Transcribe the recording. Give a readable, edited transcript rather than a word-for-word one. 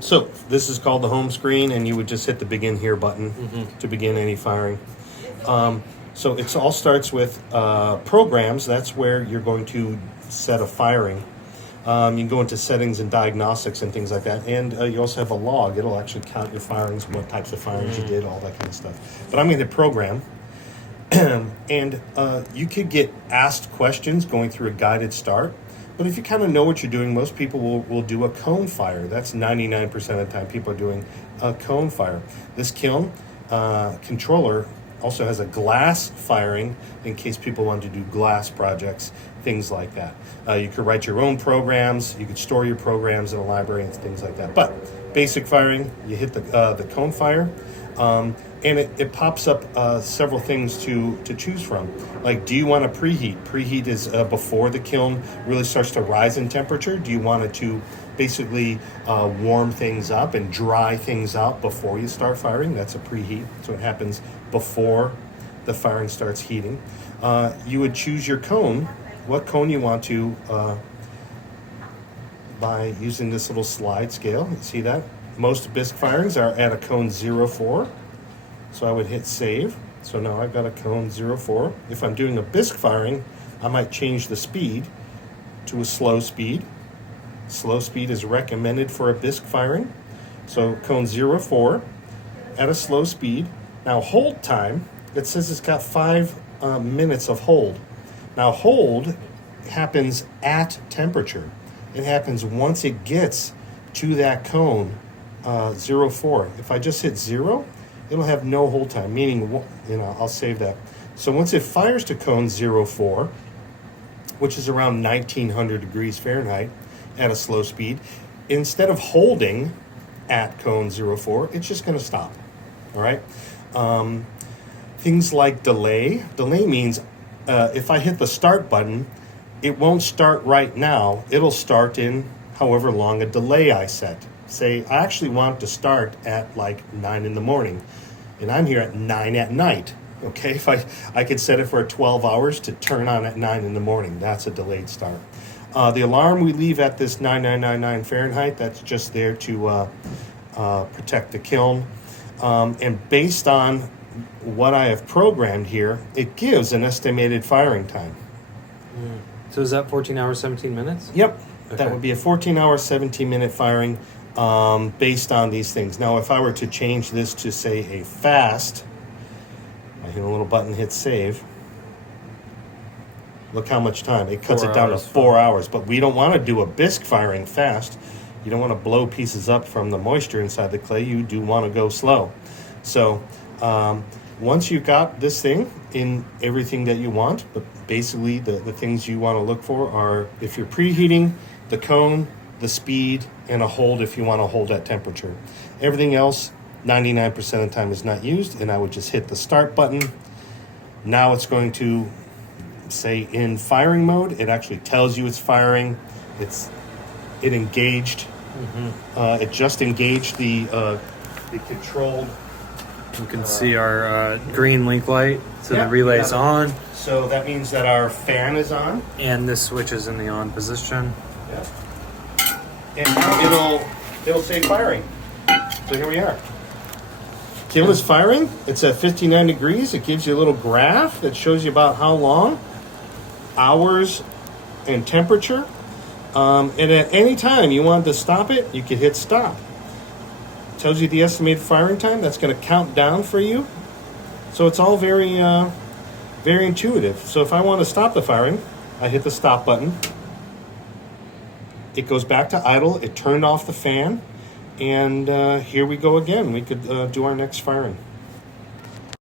So this is called the home screen, and you would just hit the begin here button to begin any firing. So it all starts with programs. That's where you're going to set a firing. You can go into settings and diagnostics and things like that. And you also have a log. It'll actually count your firings, what types of firings you did, all that kind of stuff. But I'm going to hit program. And you could get asked questions going through a guided start. But if you kind of know what you're doing, most people will do a cone fire. That's 99% of the time people are doing a cone fire. This Kiln controller also has a glass firing in case people want to do glass projects, things like that. You could write your own programs. You could store your programs in a library and things like that. But basic firing, you hit the cone fire. And it pops up several things to choose from. Like, do you want to preheat? Preheat is before the kiln really starts to rise in temperature. Do you want it to basically warm things up and dry things out before you start firing? That's a preheat. So it happens before the firing starts heating. You would choose your cone, what cone you want to, by using this little slide scale. You see that? Most bisque firings are at a cone 0.4. So I would hit save. So now I've got a cone 0.4. If I'm doing a bisque firing, I might change the speed to a slow speed. Slow speed is recommended for a bisque firing. So cone 0.4 at a slow speed. Now hold time, it says it's got 5 minutes of hold. Now hold happens at temperature. It happens once it gets to that cone 0.4. If I just hit 0, it'll have no hold time, meaning, I'll save that. So once it fires to cone 0.4, which is around 1900 degrees Fahrenheit at a slow speed, instead of holding at cone 0.4, it's just going to stop. All right? Things like delay. Delay means if I hit the start button, it won't start right now. It'll start in however long a delay I set. Say, I actually want to start at like 9 in the morning, and I'm here at 9 at night. Okay, if I could set it for 12 hours to turn on at 9 in the morning. That's a delayed start. The alarm we leave at this 9999 Fahrenheit, that's just there to protect the kiln. And based on what I have programmed here, it gives an estimated firing time. So is that 14 hours, 17 minutes? Yep, Okay. That would be a 14-hour, 17-minute firing based on these things. Now, if I were to change this to, say, a fast, I hit a little button, hit save. Look how much time. It cuts it down to 4 hours. But we don't want to do a bisque firing fast. You don't want to blow pieces up from the moisture inside the clay. You do want to go slow. So once you've got this thing in everything that you want, but basically the things you want to look for are, if you're preheating, the cone, the speed, and a hold if you want to hold that temperature. Everything else, 99% of the time is not used, and I would just hit the start button. Now it's going to say in firing mode. It actually tells you it's firing. It engaged. It just engaged the controlled. You can see our green link light, so the relay's on. So that means that our fan is on. And this switch is in the on position. Yeah. And now it'll say firing. So here we are. Kiln is firing. It's at 59 degrees. It gives you a little graph that shows you about how long, hours, and temperature. And at any time you want to stop it, you can hit stop. It tells you the estimated firing time. That's going to count down for you. So it's all very, very intuitive. So if I want to stop the firing, I hit the stop button. It goes back to idle. It turned off the fan. And here we go again. We could do our next firing.